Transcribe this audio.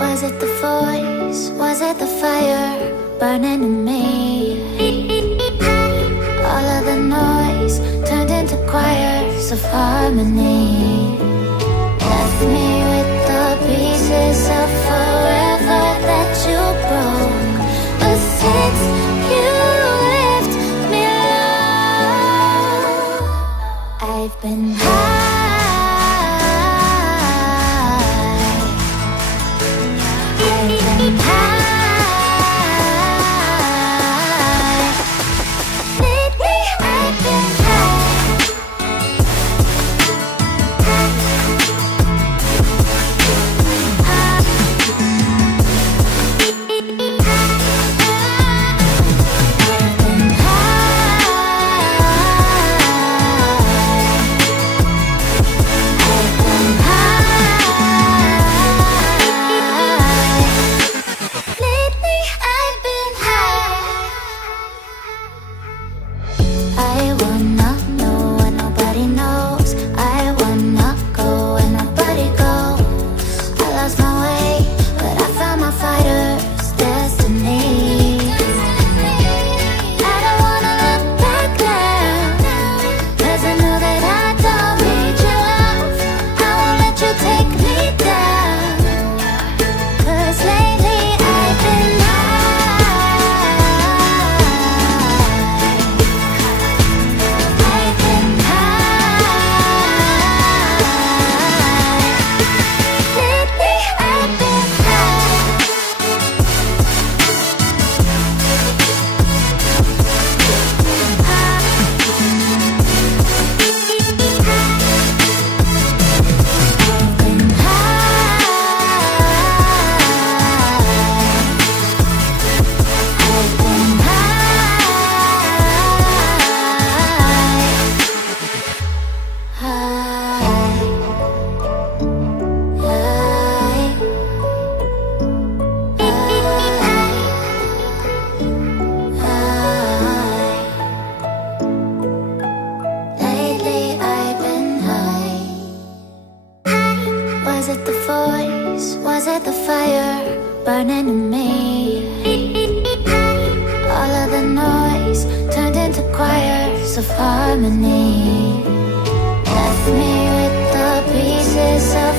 Was it the voice? Was it the fire burning in me? All of the noise turned into choirs of harmony. Left me with the pieces of forever that you broke. But since you left me alone, I've been high. Was it the voice? Was it the fire burning in me? All of the noise turned into choirs of harmony. Left me with the pieces of